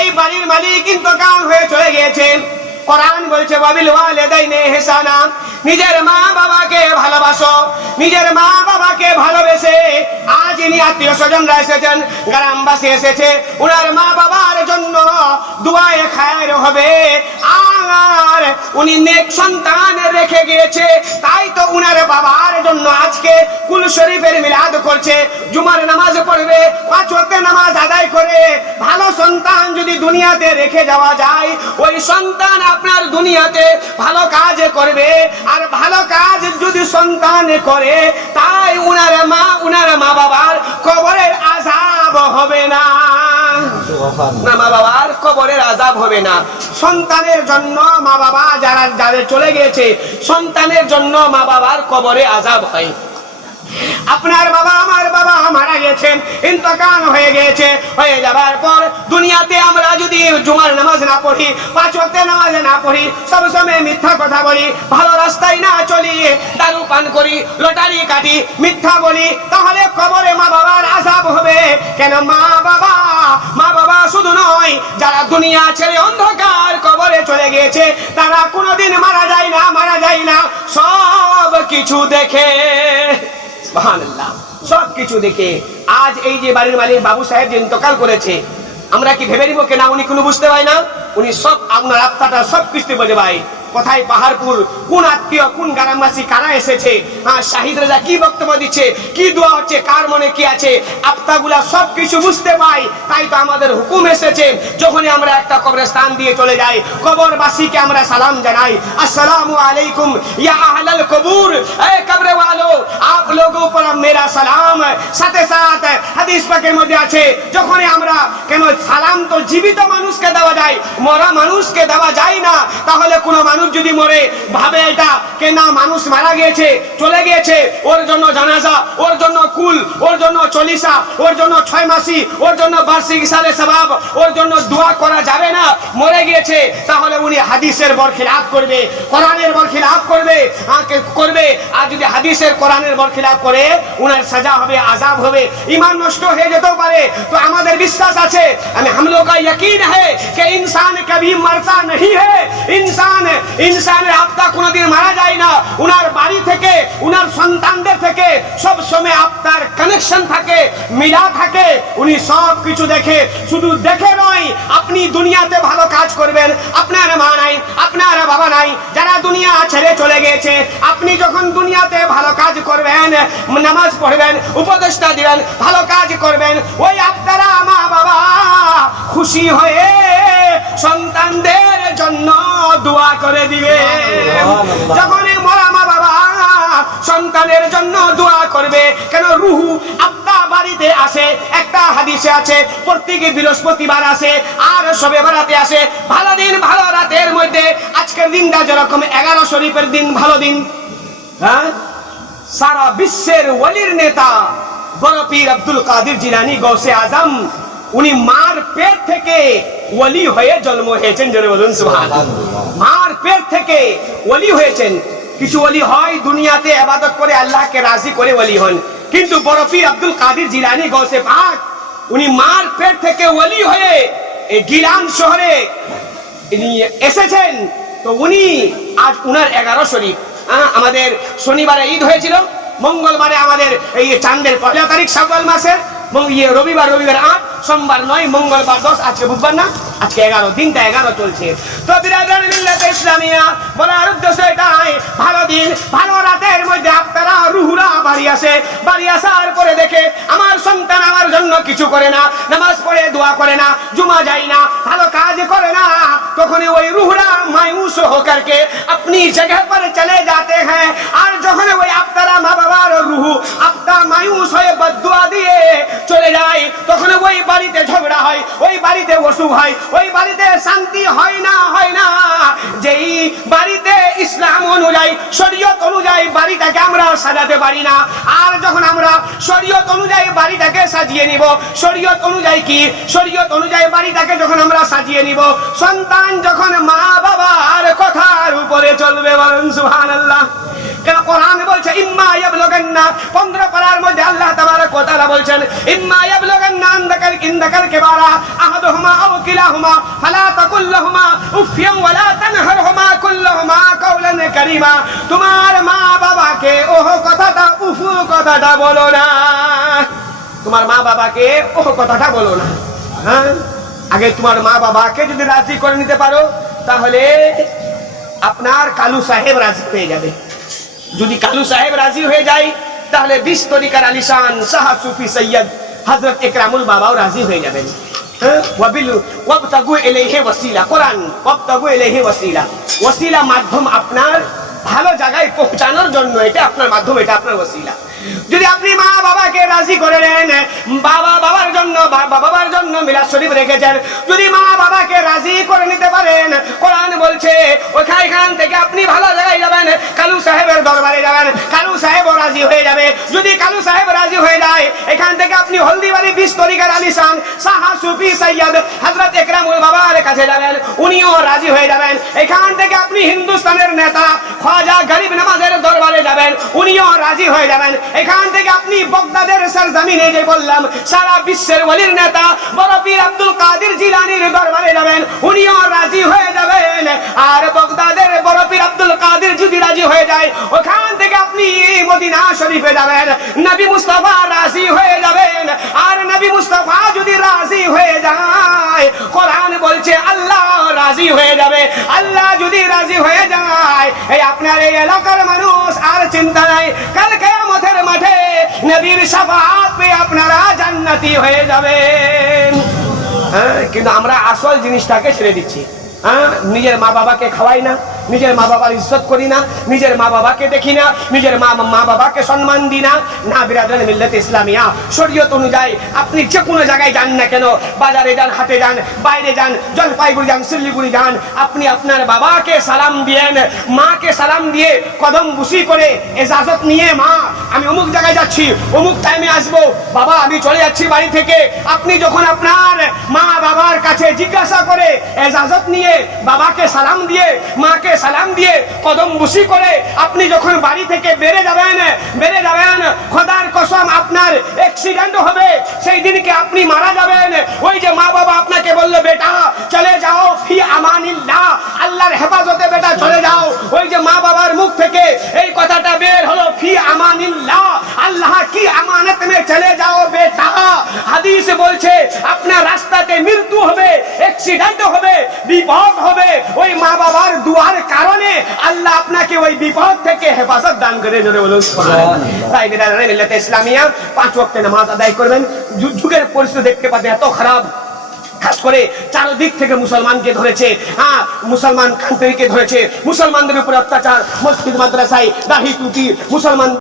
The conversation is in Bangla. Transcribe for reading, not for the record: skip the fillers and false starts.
এই বাড়ির মালিক ইন্তকাল হয়ে চলে গিয়েছেন। কোরআন বলছে ওয়াবিল ওয়ালিদাইনি ইহসানা, নিজের মা বাবাকে ভালোবাসো। নিজের মা বাবাকে ভালোবেসে আজ ইনি আত্মীয় স্বজনরা এসেছেন, গ্রামবাসী এসেছে, উনার মা বাবার জন্য দুয়ায়ে খায়ের হবে। আর উনি নেক সন্তান রেখে গিয়েছে, তাই তো উনার বাবার জন্য আজকে কুল শরীফের মিলাদ করছে, জুমার নামাজ পড়বে, 5 ওয়াক্তের নামাজ আদায় করে। ভালো সন্তান যদি দুনিয়াতে রেখে যাওয়া যায়, ওই সন্তান আপনার দুনিয়াতে ভালো কাজ করবে। আর ভালো কাজ যদি সন্তান করে, তাই উনার মা বাবার কবরের আযাব হবে না, মা বাবার কবরের আযাব হবে না। সন্তানের জন্য মা বাবা যারা চলে গিয়েছে, সন্তানের জন্য মা বাবার কবরে আযাব হয়। আপনার বাবা আমার বাবা মারা গেছেন, ইন্তকাল হয়ে গেছে, হয়ে যাবার পর দুনিয়াতে আমরা যদি জুমার নামাজ না পড়ি, 5 ওয়াক্তের নামাজ না পড়ি, সব সময় মিথ্যা কথা বলি, ভালো রাস্তায় না চলি, দারু পান করি, লটারি কাটি, মিথ্যা বলি, তাহলে কবরে মা বাবার আযাব হবে। কেন মা বাবা শুধু নয়, যারা দুনিয়া ছেড়ে অন্ধকার কবরে চলে গিয়েছে, তারা কোনোদিন মারা যায় না, সব কিছু দেখে। সুবহানাল্লাহ, সবকিছু দেখে। আজ এই যে বাড়ির মালিক বাবু সাহেব যে ইন্তকাল করেছে, আমরা কি ভেবে নিব কেনা উনি কোনো বুঝতে পারে না? উনি সব আপনার আত্মাটা সব কিছু বোঝে ভাই। কোথায় পাহাড়পুর, কোন আত্মীয়, কোন গ্রামবাসী, কারা এসেছে, শাহিদ রাজা কি বক্তব্য দিচ্ছে, কি দোয়া হচ্ছে, কার মনে কি আছে, আত্মাগুলা সব কিছু বুঝতে পাই। তাই তো আমাদের হুকুম এসেছে, যখনই আমরা একটা কবরস্থান দিয়ে চলে যাই, কবরবাসীকে আমরা সালাম জানাই, আসসালামু আলাইকুম ইয়া আহলাল কবুর, এ কবরে ওয়ালো আপ লোগোं पर मेरा सलाम। সাথে সাথে হাদিস পাকের মধ্যে আছে, যখনই আমরা, কেন সালাম তো জীবিত মানুষকে দেওয়া যায়, মরা মানুষকে দেওয়া যায় না। তাহলে কোনো মানুষ যদি মরে, ভাবে এটা কে না মানুষ মারা গিয়েছে, চলে গিয়েছে, ওর জন্য জানাজা, ওর জন্য কুল, ওর জন্য চলিসা, ওর জন্য 6 মাসি, ওর জন্য বার্ষিক সালে সওয়াব, ওর জন্য দোয়া করা যাবে না। মরে গিয়েছে, তাহলে উনি হাদিসের বরখিলাফ করবে, কোরআনের বরখিলাফ করবে। আর যদি হাদিসের কোরআনের বরখিলাফ করে, উনার সাজা হবে, আযাব হবে, ঈমান নষ্ট হয়ে যেতেও পারে। তো আমাদের বিশ্বাস আছে, हम लोग का यकीन है कि इंसान कभी मरता नहीं है। ইনসানের আত্মা কোনোদিন মারা যায় না। উনার বাড়ি থেকে, উনার সন্তানদের থেকে সব সময় আত্মার কানেকশন থাকে, মিলা থাকে। উনি সব কিছু দেখে, শুধু দেখে নয়, আপনি দুনিয়াতে ভালো কাজ করবেন, আপনার মা নাই, আপনার বাবা নাই, যারা দুনিয়া ছেড়ে চলে গেছে, আপনি যখন দুনিয়াতে ভালো কাজ করবেন, নামাজ পড়বেন, উপদেষ্টা দিবেন, ভালো কাজ করবেন, ওই আপনারা মা বাবা খুশি হয়ে সন্তানদের জন্য দোয়া করে দিবে। যখন মরা মা বাবা সন্তানের জন্য দোয়া করবে, কেন রুহু আত্মা বাড়িতে আসে। একটা হাদিসে আছে, প্রত্যেক বৃহস্পতিবার আসে, আর শবে বরাতে আসে। ভালো দিন, ভালো রাতের মধ্যে আজকের দিনটা যেরকম 11 শরীফের দিন, ভালো দিন, সারা বিশ্বের ওয়ালির নেতা বড় পীর আব্দুল কাদের জিলানী গৌসে আজম, উনি মার পেট থেকে ওলি হয়ে জন্ম হয়েছেন। জোরে বলুন সুবহানাল্লাহ। মার পেট থেকে ওলি হয়েছেন। কিছু ওলি হয় দুনিয়াতে ইবাদত করে আল্লাহকে রাজি করে ওলি হন, কিন্তু বড় পীর আব্দুল কাদের জিলানী গৌসে পাক, উনি মার পেট থেকে ওলি হয়ে এই গিলান শহরে এসেছেন। তো উনি আজ উনার 11 শরীফ, আমাদের শনিবারে ঈদ হয়েছিল, মঙ্গলবারে আমাদের এই চাঁদের 1 তারিখ শাওয়াল মাসের, রবিবার 8, সোমবার 9, মঙ্গলবার 10, আজকে বুধবার না, আজকে 11, দিনটা 11 চলছে। তো বিরাদার মিল্লাতে ইসলামিয়া বলার উদ্দেশ্য এটাই, ভালো দিন, ভালো রাতের মধ্যে আপনারা রুহুরা বাড়ি আসে, বাড়ি আসার পরে দেখে আমার সন্তান আমার জন্য কিছু করে না, নামাজ পড়ে দোয়া করে না, জুমা যায় না, ভালো কাজ করে না, তখনই ওই রুহুরা মায়ুস হোकर के अपनी जगह पर चले जाते हैं। আর যখন ওই আপনারা মা বাবার রুহু আত্মা মায়ুস হয়ে বদদুয়া দিয়ে চলে যায়, তখন ওই বাড়িতে ঝগড়া হয়, ওই বাড়িতে অসুখ হয়, ওই বাড়িতে শান্তি হয় না। যেই বাড়িতে ইসলাম অনুযায়ী, শরীয়ত অনুযায়ী বাড়িটাকে আমরা সাজাতে পারি না, আর যখন আমরা শরীয়ত অনুযায়ী বাড়িটাকে সাজিয়ে নিব, শরীয়ত অনুযায়ী কি, শরীয়ত অনুযায়ী বাড়িটাকে যখন আমরা সাজিয়ে নিব, সন্তান যখন মা বাবার কথার উপরে চলবে, বলুন সুবহানাল্লাহ। কেন কোরআন বলছে ইম্মা ইয়াবলুগান্না, 15 পারার মধ্যে আল্লাহ তাবারক ওয়া তাআলা বলছেন ইম্মা ইয়াবলুগান্না ইনদাকাল কিবারা আহাদুহুমা আও কিলাহুমা উফিয়া ওয়ালা তানহারহুমা কুল্লুহুমা কাওলান কারীমা। তোমার মা বাবাকে ওহ কথাটা উফু কথাটা বলো না, তোমার মা বাবাকে ওহ কথাটা বলো না। হ্যাঁ, আগে তোমার মা বাবাকে যদি রাজি করে নিতে পারো তাহলে আপনার কালু সাহেব রাজি হয়ে যাবে। যদি কালু সাহেব রাজি হয়ে যায় তাহলে 20 তরিকার আলিশান শাহ সুফি সৈয়দ হযরত ইকরামুল বাবাও রাজি হয়ে যাবেন। ওয়াবতাগু ইলাইহি ওয়াসিলা, কোরআন ওয়াবতাগু ইলাইহি ওয়াসিলা, ওয়াসিলা মাধ্যম আপনার ভালো জায়গায় পৌঁছানোর জন্য, এটা আপনার মাধ্যম, এটা আপনার ওয়াসিলা। যদি আপনি মা বাবাকে রাজি করে নেন, বাবার জন্য মিলাদ শরীফ রেখেছেন, যদি মা বাবাকে রাজি করে নিতে পারেন, কোরআন বলছে ওখান থেকে আপনি ভালো জায়গায় যাবেন, কালু সাহেবের দরবারে যাবেন, কালু সাহেবও রাজি হয়ে যাবে। যদি কালু সাহেব রাজি হয়ে যায়, এখান থেকে আপনি হলদিবাড়ি 20 তরিকার আলিশান শাহ সুফি সৈয়দ হযরত ইকরামুল বাবার কাছে যাবেন, উনিও রাজি হয়ে যাবেন। এখান থেকে আপনি হিন্দুস্তানের নেতা খাজা গরিব নওয়াজের দরবারে যাবেন, উনিও রাজি হয়ে যাবেন। এখান থেকে আপনি বগদাদের সরজমিনে, যে বললাম সারা বিশ্বের ওলির নেতা বড় পীর আব্দুল কাদের জিলানীর দরবারে যাবেন, উনিও রাজি হয়ে যাবেন। আর বগদাদের বড় পীর আব্দুল কাদের যদি রাজি হয়ে যায়, ওখান থেকে আপনি মদিনা শরীফে যাবেন, নবী মুস্তাফা রাজি হয়ে যাবেন। আর নবী মুস্তাফা যদি রাজি হয়ে যায়, কোরআন বলছে আল্লাহ রাজি হয়ে যাবে। আল্লাহ যদি রাজি হয়ে যায়, এই আপনার এই এলাকার মানুষ আর চিন্তা নাই, কাল কিয়ামতের মাঠে নবীর শাফাআত পেয়ে আপনারা জান্নাতি হয়ে যাবেন। হ্যাঁ, কিন্তু আমরা আসল জিনিসটাকে ছেড়ে দিচ্ছি। হ্যাঁ, নিজের মা বাবাকে খাওয়াই না, নিজের মা বাবার ইজ্জত করি না, নিজের মা বাবাকে দেখি না, নিজের মা বাবাকে সম্মান দিই না। না বিরাদরান মিল্লাত ইসলামিয়া, শরীয়ত অনুযায়ী আপনি যে কোনো জায়গায় যান না কেন, বাজারে যান, হাটে যান, বাইরে যান, জলপাইগুড়ি যান, শিলিগুড়ি যান, আপনি আপনার বাবাকে সালাম দিয়েন, মাকে সালাম দিয়ে কদম বুসি করে ইজাজত নিয়ে, মা আমি অমুক জায়গায় যাচ্ছি, অমুক টাইমে আসবো, বাবা আমি চলে যাচ্ছি বাড়ি থেকে। আপনি যখন আপনার মা বাবার কাছে জিজ্ঞাসা করে ইজাজত নিয়ে বাবাকে সালাম দিয়ে, মাকে সালাম দিয়ে কদম বুসি করে আপনি যখন বাড়ি থেকে বেড়ে যাবেন, খোদার কসম আপনার অ্যাক্সিডেন্ট হবে, সেই দিনকে আপনি মারা যাবেন। ওই যে মা বাবা আপনাকে বললো বেটা চলে যাও ফি আমানিল্লাহ, আল্লাহর হেফাজতে বেটা চলে যাও, ওই যে মা বাবার মুখ থেকে এই কথাটা বের হলো ফি আমানিল্লাহ, আল্লাহ কি আমানত মে চলে যাও বেটা। হাদিস বলছে আপনার রাস্তাতে মৃত্যু হবে, অ্যাক্সিডেন্ট হবে, বিপদ হবে, ওই মা বাবার দুয়ার কারণে আল্লাহ আপনাকে ওই বিপদ থেকে হেফাজত দান করে। জোরে বলুন সুবহানাল্লাহ। তাই বিরাদরান মিল্লাত ইসলামিয়া 5 ওয়াক্ত নামাজ আদায় করবেন। যুগের পরিস্থিতি দেখতে পাবেন এত খারাপ, খাস করে চারদিক থেকে মুসলমানকে ধরেছে, হ্যাঁ মুসলমান কান্ট্রিকে ধরেছে, মুসলমানদের উপরে অত্যাচার, মসজিদ মাদ্রাসায় দাড়ি টুপি মুসলমান